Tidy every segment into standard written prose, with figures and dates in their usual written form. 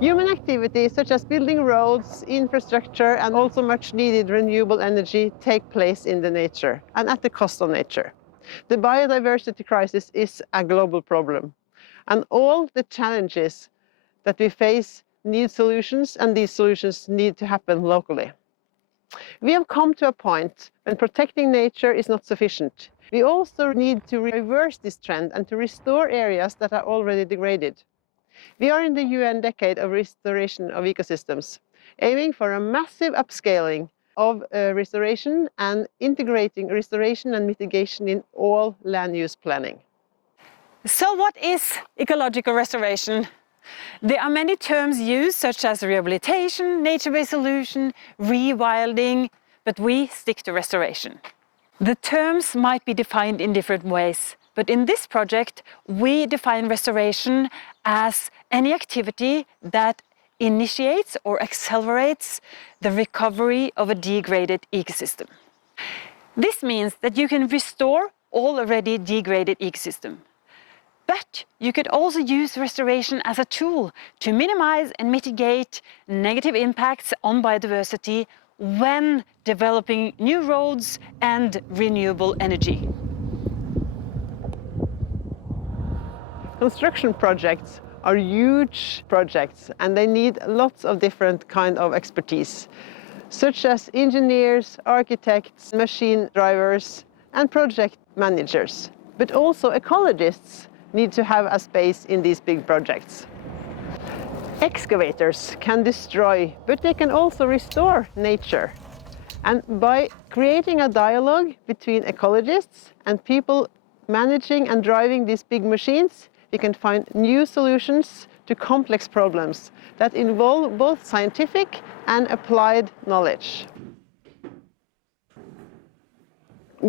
Human activities such as building roads, infrastructure, and also much needed renewable energy take place in the nature and at the cost of nature. The biodiversity crisis is a global problem, and all the challenges that we face need solutions, and these solutions need to happen locally. We have come to a point when protecting nature is not sufficient. We also need to reverse this trend and to restore areas that are already degraded. We are in the UN Decade of Restoration of Ecosystems, aiming for a massive upscaling of restoration and integrating restoration and mitigation in all land use planning. So what is ecological restoration? There are many terms used, such as rehabilitation, nature-based solution, rewilding, but we stick to restoration. The terms might be defined in different ways, but in this project we define restoration as any activity that initiates or accelerates the recovery of a degraded ecosystem. This means that you can restore already degraded ecosystem. But you could also use restoration as a tool to minimize and mitigate negative impacts on biodiversity when developing new roads and renewable energy. Construction projects are huge projects, and they need lots of different kinds of expertise, such as engineers, architects, machine drivers, and project managers. But also ecologists need to have a space in these big projects. Excavators can destroy, but they can also restore nature. And by creating a dialogue between ecologists and people managing and driving these big machines, we can find new solutions to complex problems that involve both scientific and applied knowledge.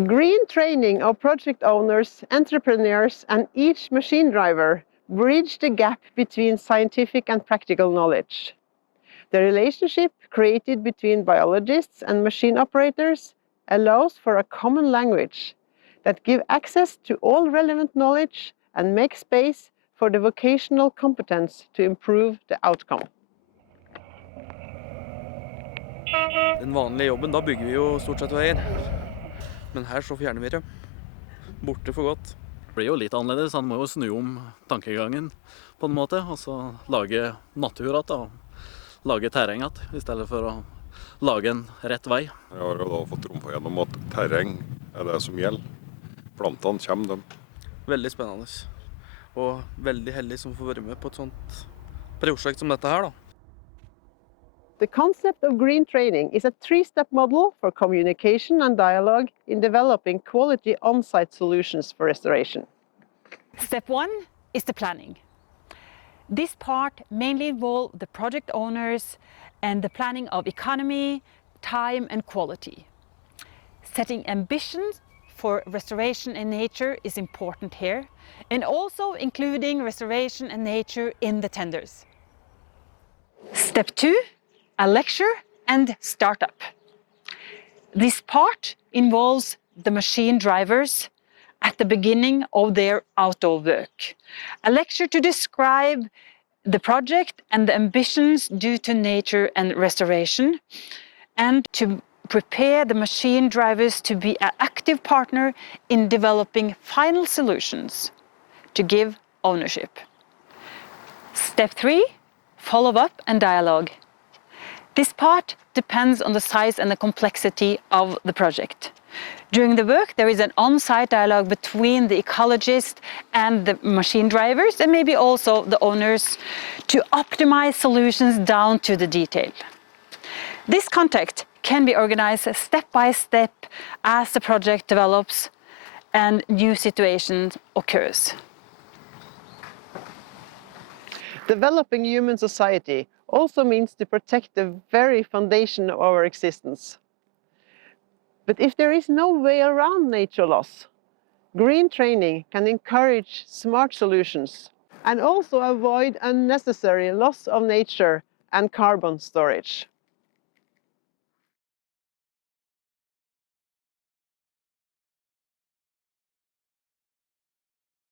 Green training of project owners, entrepreneurs, and each machine driver bridge the gap between scientific and practical knowledge. The relationship created between biologists and machine operators allows for a common language that gives access to all relevant knowledge and makes space for the vocational competence to improve the outcome. Den vanlige jobben, da bygger vi jo stort sett veier. Men her så fjerner vi det. Borte for godt. Det blir jo litt annerledes, han må jo snu om tankegangen på en måte, og så lage natur igjen, og lage terreng igjen, i stedet for å lage en rett vei. Jeg har jo da fått rom på gjennom at terreng er det som gjelder. Plantene kommer, de. Veldig spennende. Og veldig heldig som får være med på et sånt prosjekt som dette her da. The concept of green training is a three-step model for communication and dialogue in developing quality on-site solutions for restoration. Step 1 is the planning. This part mainly involves the project owners and the planning of economy, time and quality. Setting ambitions for restoration and nature is important here, and also including restoration and nature in the tenders. Step 2, a lecture and startup. This part involves the machine drivers at the beginning of their outdoor work. A lecture to describe the project and the ambitions due to nature and restoration, and to prepare the machine drivers to be an active partner in developing final solutions to give ownership. Step 3, follow-up and dialogue. This part depends on the size and the complexity of the project. During the work, there is an on-site dialogue between the ecologist and the machine drivers, and maybe also the owners, to optimize solutions down to the detail. This contact can be organized step by step as the project develops and new situations occurs. Developing human society also means to protect the very foundation of our existence. But if there is no way around nature loss, green training can encourage smart solutions and also avoid unnecessary loss of nature and carbon storage.